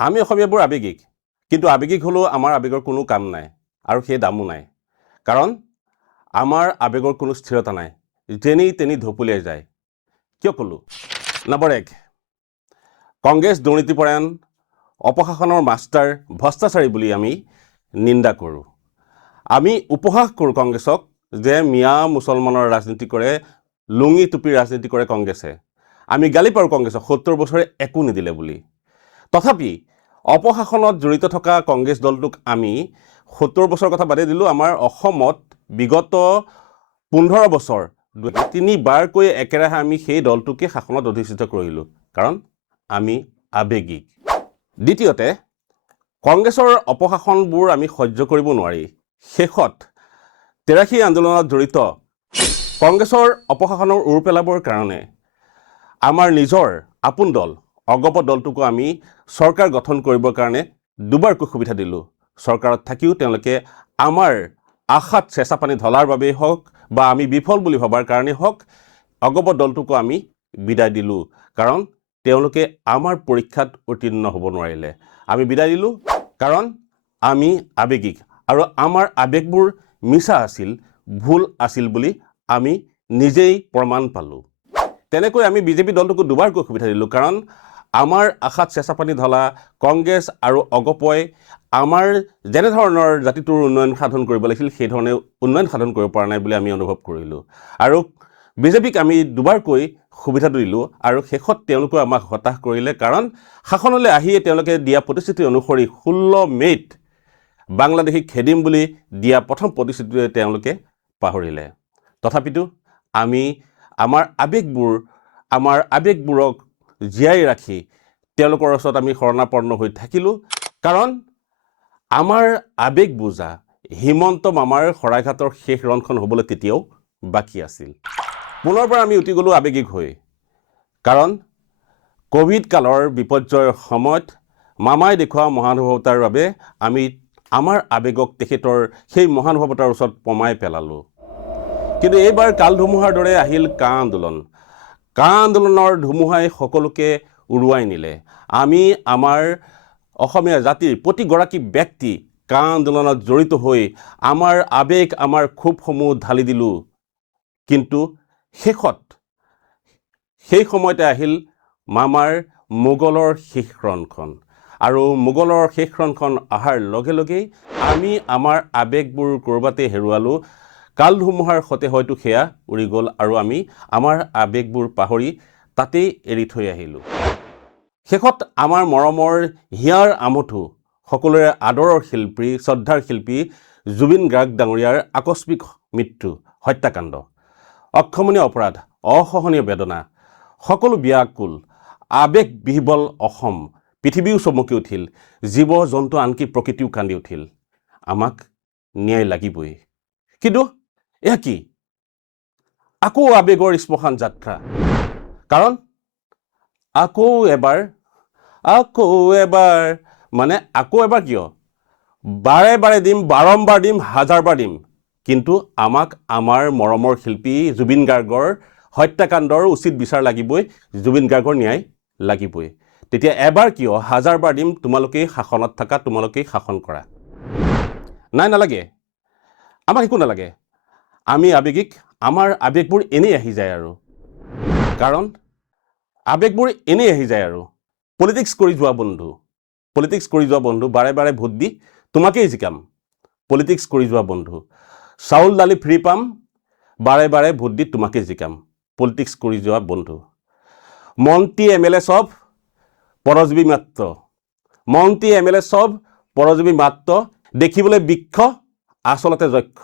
আমি অসমীয়াবোৰ আৱেগিক, কিন্তু আৱেগিক হ'লেও আমাৰ আৱেগৰ কোনো কাম নাই আৰু সেই দামো নাই। কাৰণ আমাৰ আৱেগৰ কোনো স্থিৰতা নাই, যেনেই তেনেই ঢপলিয়াই যায়। কিয় ক'লোঁ? নম্বৰ 1, কংগ্ৰেছ দুৰ্নীতিপৰায়ণ, অপশাসনৰ মাষ্টাৰ, ভ্ৰষ্টাচাৰী বুলি আমি নিন্দা কৰোঁ। আমি উপহাস কৰোঁ কংগ্ৰেছক যে মিয়া মুছলমানৰ ৰাজনীতি কৰে, লুঙি টুপিৰ ৰাজনীতি কৰে কংগ্ৰেছে। আমি গালি পাৰোঁ কংগ্ৰেছক 70 বছৰে একো নিদিলে বুলি। তথাপি অপশাসনত জড়িত থকা কংগ্ৰেছ দলটোক আমি 70 বছৰৰ কথা বাদেই দিলোঁ, আমাৰ অসমত বিগত 15 বছৰ 3বাৰকৈ একেৰাহে আমি সেই দলটোকে শাসনত অধিষ্ঠিত কৰিলোঁ, কাৰণ আমি আৱেগিক। দ্বিতীয়তে, কংগ্ৰেছৰ অপশাসনবোৰ আমি সহ্য কৰিব নোৱাৰি শেষত 83 আন্দোলনত জড়িত কংগ্ৰেছৰ অপশাসনৰ উৰ পেলাবৰ কাৰণে আমাৰ নিজৰ আপোন দল অগপ দলটোকো আমি চৰকাৰ গঠন কৰিবৰ কাৰণে দুবাৰকৈ সুবিধা দিলোঁ। চৰকাৰত থাকিও তেওঁলোকে আমাৰ আশাত চেঁচা পানী ঢলাৰ বাবেই হওক বা আমি বিফল বুলি ভবাৰ কাৰণেই হওক, অগপ দলটোকো আমি বিদায় দিলোঁ, কাৰণ তেওঁলোকে আমাৰ পৰীক্ষাত উত্তীৰ্ণ হ'ব নোৱাৰিলে। আমি বিদায় দিলোঁ কাৰণ আমি আৱেগিক আৰু আমাৰ আৱেগবোৰ মিছা আছিল, ভুল আছিল বুলি আমি নিজেই প্ৰমাণ পালোঁ। তেনেকৈ আমি বিজেপি দলটোকো দুবাৰকৈ সুবিধা দিলোঁ, কাৰণ আমাৰ আশাত চেঁচা পানী ঢলা কংগ্ৰেছ আৰু অগপই আমাৰ যেনেধৰণৰ জাতিটোৰ উন্নয়ন সাধন কৰিব লাগিছিল সেইধৰণে উন্নয়ন সাধন কৰিব পৰা নাই বুলি আমি অনুভৱ কৰিলোঁ। আৰু বিজেপিক আমি দুবাৰকৈ সুবিধা দিলোঁ আৰু শেষত তেওঁলোকে আমাক হতাশ কৰিলে, কাৰণ শাসনলৈ আহিয়ে তেওঁলোকে দিয়া প্ৰতিশ্ৰুতি অনুসৰি 16 মে'ত বাংলাদেশীক খেদিম বুলি দিয়া প্ৰথম প্ৰতিশ্ৰুতিটোৱে তেওঁলোকে পাহৰিলে। তথাপিতো আমি আমাৰ আৱেগবোৰক জীয়াই ৰাখি তেওঁলোকৰ ওচৰত আমি শৰণাপন্ন হৈ থাকিলোঁ, কাৰণ আমাৰ আৱেগ বুজা হিমন্ত মামাৰ শৰাইঘাটৰ শেষ ৰণখন হ'বলৈ তেতিয়াও বাকী আছিল। পুনৰবাৰ আমি উঠি গ'লোঁ আৱেগিক হৈ, কাৰণ ক'ভিড কালৰ বিপৰ্যয়ৰ সময়ত মামাই দেখুওৱা মহানুভৱতাৰ বাবে আমি আমাৰ আৱেগক তেখেতৰ সেই মহানুভৱতাৰ ওচৰত পমাই পেলালোঁ। কিন্তু এইবাৰ কাল ধুমুহাৰ দৰে আহিল কা আন্দোলন। কা আন্দোলনৰ ধুমুহাই সকলোকে উৰুৱাই নিলে। আমি আমাৰ অসমীয়া জাতিৰ প্ৰতিগৰাকী ব্যক্তি কা আন্দোলনত জড়িত হৈ আমাৰ আৱেগ, আমাৰ ক্ষোভসমূহ ঢালি দিলোঁ। কিন্তু শেষত সেই সময়তে আহিল মামাৰ মোগলৰ শেষ ৰণখন, আৰু মোগলৰ শেষ ৰণখন অহাৰ লগে লগেই আমি আমাৰ আৱেগবোৰ ক'ৰবাতে হেৰুৱালোঁ। কাল ধুমুহাৰ সতে হয়তো সেয়া উৰি গ'ল আৰু আমি আমাৰ আৱেগবোৰ পাহৰি তাতেই এৰি থৈ আহিলোঁ। শেষত আমাৰ মৰমৰ হিয়াৰ আমঠু সকলোৰে আদৰৰ শিল্পী, শ্ৰদ্ধাৰ শিল্পী জুবিন গাৰ্গ ডাঙৰীয়াৰ আকস্মিক মৃত্যু, হত্যাকাণ্ড, অক্ষমনীয় অপৰাধ, অসহনীয় বেদনা, সকলো ব্যাকুল, আৱেগবিহ্বল অসম, পৃথিৱীও চমকি উঠিল, জীৱ জন্তু আনকি প্ৰকৃতিও কান্দি উঠিল। আমাক ন্যায় লাগিবই। কিন্তু এয়া কি? আকৌ আৱেগৰ শ্মশান যাত্ৰা। কাৰণ আকৌ এবাৰ মানে আকৌ এবাৰ কিয়? বাৰে বাৰে দিম, বাৰম্বাৰ দিম, হাজাৰবাৰ দিম, কিন্তু আমাক আমাৰ মৰমৰ শিল্পী জুবিন গাৰ্গৰ হত্যাকাণ্ডৰ উচিত বিচাৰ লাগিবই, জুবিন গাৰ্গৰ ন্যায় লাগিবই। তেতিয়া এবাৰ কিয়, হাজাৰবাৰ দিম, তোমালোকেই শাসনত থাকা, তোমালোকেই শাসন কৰা। নাই, নালাগে, আমাক একো নালাগে। আমি আৱেগিক, আমাৰ আৱেগবোৰ এনেই আহি যায় আৰু, কাৰণ আৱেগবোৰ এনেই আহি যায় আৰু। পলিটিক্স কৰি যোৱা বন্ধু, বাৰে বাৰে ভোট দি তোমাকেই জিকাম। পলিটিক্স কৰি যোৱা বন্ধু, চাউল দালি ফ্ৰী পাম, বাৰে বাৰে ভোট দি তোমাকেই জিকাম। পলিটিক্স কৰি যোৱা বন্ধু। মন্ত্ৰী MLA চব পৰজীৱী মাত্ৰ, মন্ত্ৰী MLA চব পৰজীৱী মাত্ৰ, দেখিবলৈ বৃক্ষ আচলতে যক্ষ।